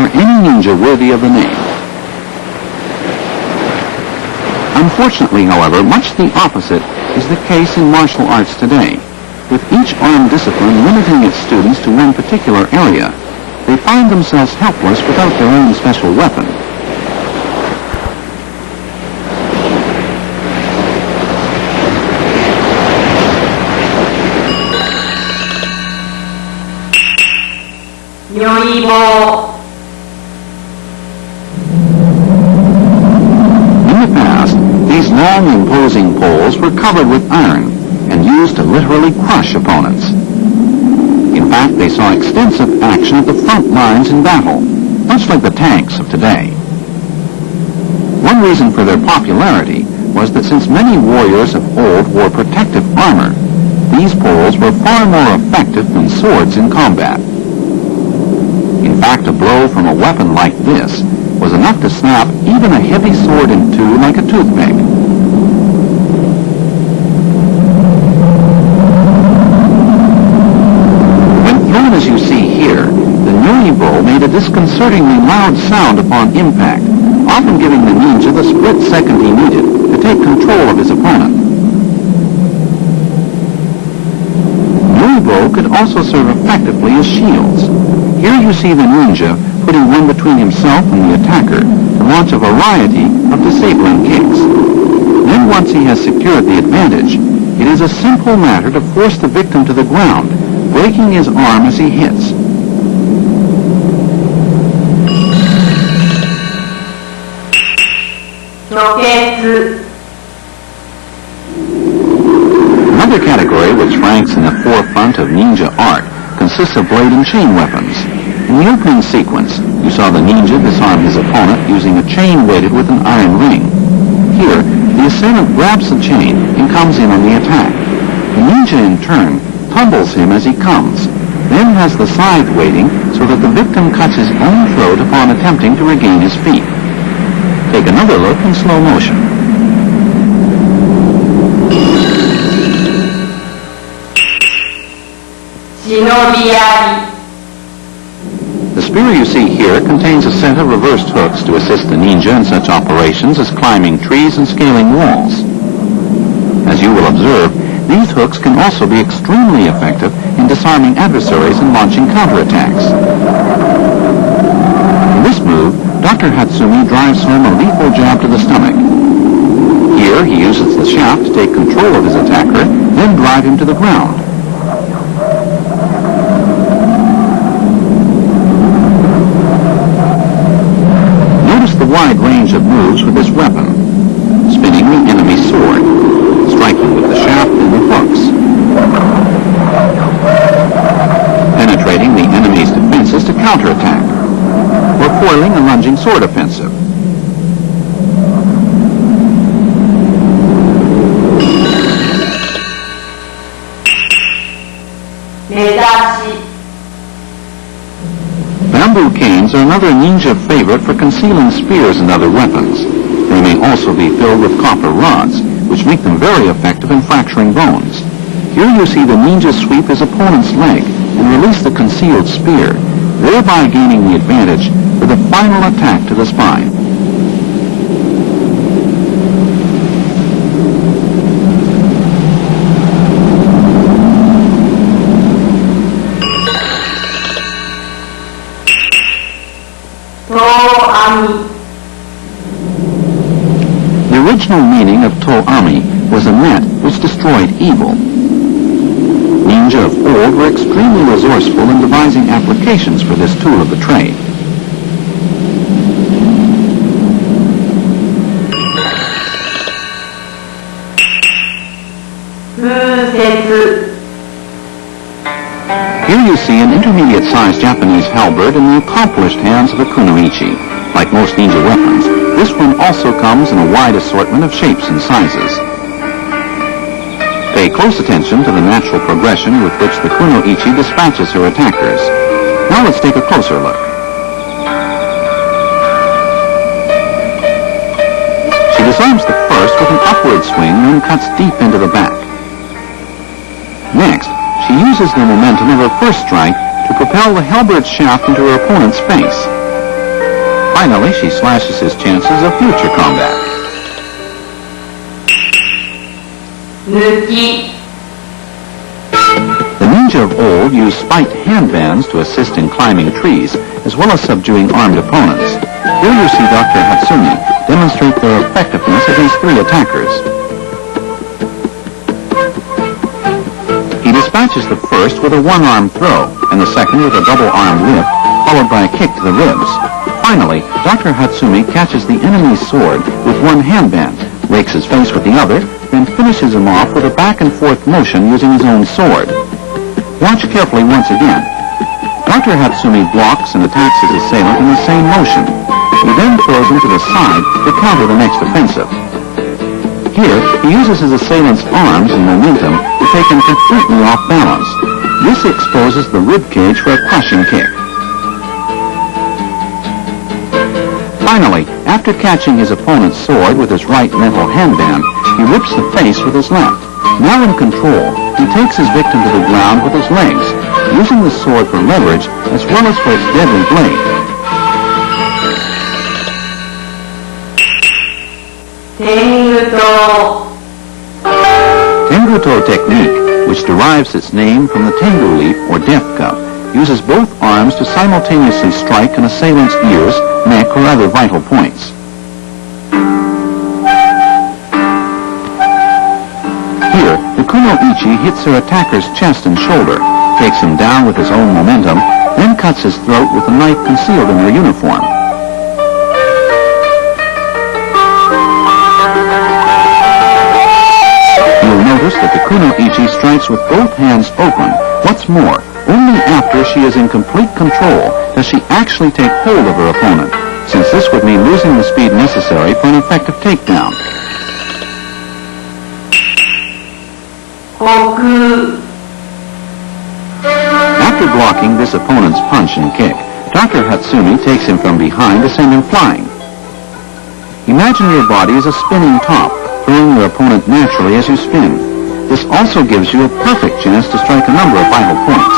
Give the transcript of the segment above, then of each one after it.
for any ninja worthy of the name. Unfortunately, however, much the opposite is the case in martial arts today. With each armed discipline limiting its students to one particular area, they find themselves helpless without their own special weapon. In the past, these long, imposing poles were covered with iron and used to literally crush opponents. In fact, they saw extensive action at the front lines in battle, much like the tanks of today. One reason for their popularity was that since many warriors of old wore protective armor, these poles were far more effective than swords in combat. In fact, a blow from a weapon like this was enough to snap even a heavy sword in two like a toothpick. When thrown as you see here, the Nyoibo made a disconcertingly loud sound upon impact, often giving the ninja the split second he needed to take control of his opponent. Nyoibo could also serve effectively as shields. Here you see the ninja putting one between himself and the attacker to launch a variety of disabling kicks. Then once he has secured the advantage, it is a simple matter to force the victim to the ground, breaking his arm as he hits. Another category which ranks in the forefront of ninja art consists of blade and chain weapons. In the opening sequence, you saw the ninja disarm his opponent using a chain weighted with an iron ring. Here, the assailant grabs the chain and comes in on the attack. The ninja, in turn, tumbles him as he comes, then has the scythe waiting so that the victim cuts his own throat upon attempting to regain his feet. Take another look in slow motion. The spear you see here contains a set of reversed hooks to assist the ninja in such operations as climbing trees and scaling walls. As you will observe, these hooks can also be extremely effective in disarming adversaries and launching counterattacks. In this move, Dr. Hatsumi drives home a lethal jab to the stomach. Here, he uses the shaft to take control of his attacker, then drive him to the ground. The wide range of moves with this weapon, spinning the enemy's sword, striking with the shaft and the hooks, penetrating the enemy's defenses to counterattack, or foiling a lunging sword offensive. Bamboo canes are another ninja favorite for concealing spears and other weapons. They may also be filled with copper rods, which make them very effective in fracturing bones. Here you see the ninja sweep his opponent's leg and release the concealed spear, thereby gaining the advantage with a final attack to the spine. The original meaning of To-Ami was a net which destroyed evil. Ninja of old were extremely resourceful in devising applications for this tool of the trade. Here you see an intermediate-sized Japanese halberd in the accomplished hands of a Kunoichi. Like most ninja weapons, this one also comes in a wide assortment of shapes and sizes. Pay close attention to the natural progression with which the Kunoichi dispatches her attackers. Now let's take a closer look. She disarms the first with an upward swing and cuts deep into the back. Next, she uses the momentum of her first strike to propel the halberd shaft into her opponent's face. Finally, she slashes his chances of future combat. Nuki. The ninja of old used spiked handbands to assist in climbing trees, as well as subduing armed opponents. Here you see Dr. Hatsumi demonstrate their effectiveness against 3 attackers. He dispatches the first with a one-arm throw, and the second with a double-arm lift, followed by a kick to the ribs. Finally, Dr. Hatsumi catches the enemy's sword with one handband, rakes his face with the other, then finishes him off with a back-and-forth motion using his own sword. Watch carefully once again. Dr. Hatsumi blocks and attacks his assailant in the same motion. He then throws him to the side to counter the next offensive. Here, he uses his assailant's arms and momentum to take him completely off balance. This exposes the rib cage for a crushing kick. Finally, after catching his opponent's sword with his right metal handband, he rips the face with his left. Now in control, he takes his victim to the ground with his legs, using the sword for leverage as well as for its deadly blade. Tenguto. Tenguto technique, which derives its name from the tengu leaf or death cup, uses both arms to simultaneously strike an assailant's ears, neck, or other vital points. Here, the Kunoichi hits her attacker's chest and shoulder, takes him down with his own momentum, then cuts his throat with a knife concealed in her uniform. You'll notice that the Kunoichi strikes with both hands open. What's more, only after she is in complete control does she actually take hold of her opponent, since this would mean losing the speed necessary for an effective takedown. Hoku. After blocking this opponent's punch and kick, Dr. Hatsumi takes him from behind to send him flying. Imagine your body as a spinning top, throwing your opponent naturally as you spin. This also gives you a perfect chance to strike a number of vital points.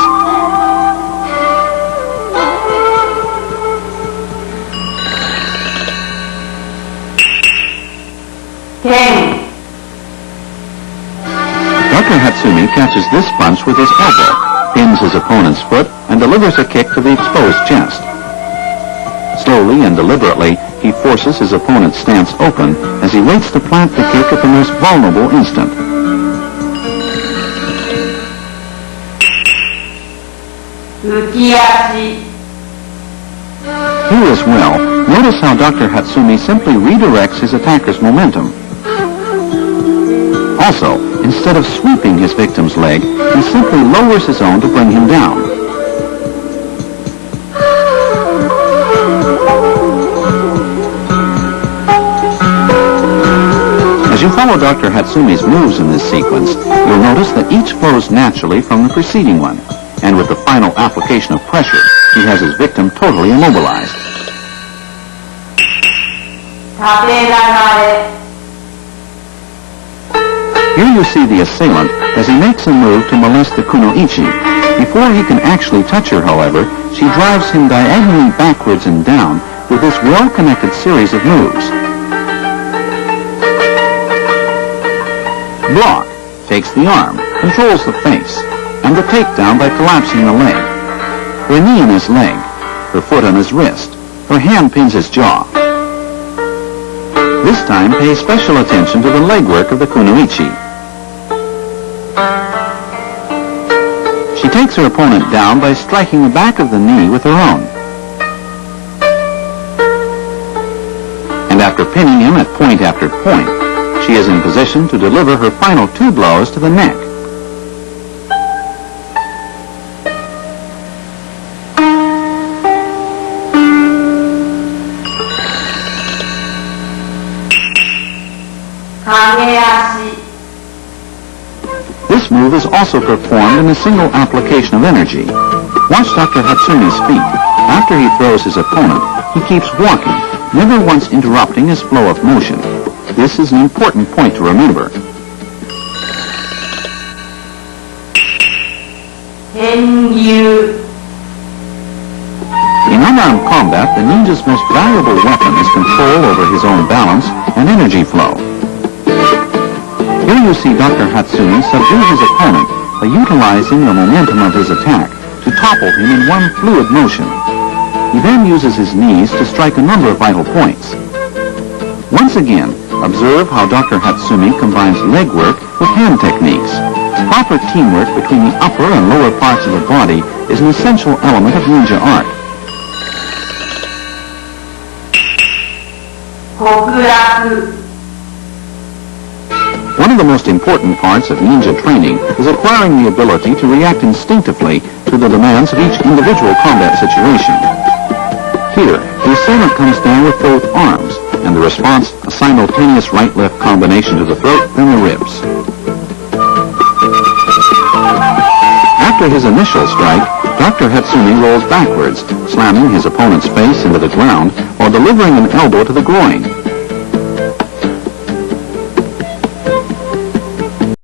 Ten. Dr. Hatsumi catches this punch with his elbow, pins his opponent's foot, and delivers a kick to the exposed chest. Slowly and deliberately, he forces his opponent's stance open as he waits to plant the kick at the most vulnerable instant. Ukiashi. Here as well, notice how Dr. Hatsumi simply redirects his attacker's momentum. Also, instead of sweeping his victim's leg, he simply lowers his own to bring him down. As you follow Dr. Hatsumi's moves in this sequence, you'll notice that each flows naturally from the preceding one, and with the final application of pressure, he has his victim totally immobilized. Taberagare. Here you see the assailant as he makes a move to molest the Kunoichi. Before he can actually touch her, however, she drives him diagonally backwards and down with this well-connected series of moves. Block takes the arm, controls the face, and the takedown by collapsing the leg. Her knee in his leg, her foot on his wrist, her hand pins his jaw. This time pay special attention to the legwork of the Kunoichi. She takes her opponent down by striking the back of the knee with her own. And after pinning him at point after point, she is in position to deliver her final 2 blows to the neck. Kageashi. This move is also performed in a single application of energy. Watch Dr. Hatsumi's feet. After he throws his opponent, he keeps walking, never once interrupting his flow of motion. This is an important point to remember. Henryu. In unarmed combat, the ninja's most valuable weapon is control over his own balance and energy flow. Here you see Dr. Hatsumi subdue his opponent by utilizing the momentum of his attack to topple him in one fluid motion. He then uses his knees to strike a number of vital points. Once again, observe how Dr. Hatsumi combines leg work with hand techniques. Proper teamwork between the upper and lower parts of the body is an essential element of ninja art. 極楽 One of the most important parts of ninja training is acquiring the ability to react instinctively to the demands of each individual combat situation. Here, the assailant comes down with both arms, and the response a simultaneous right-left combination to the throat, then the ribs. After his initial strike, Dr. Hatsumi rolls backwards, slamming his opponent's face into the ground while delivering an elbow to the groin.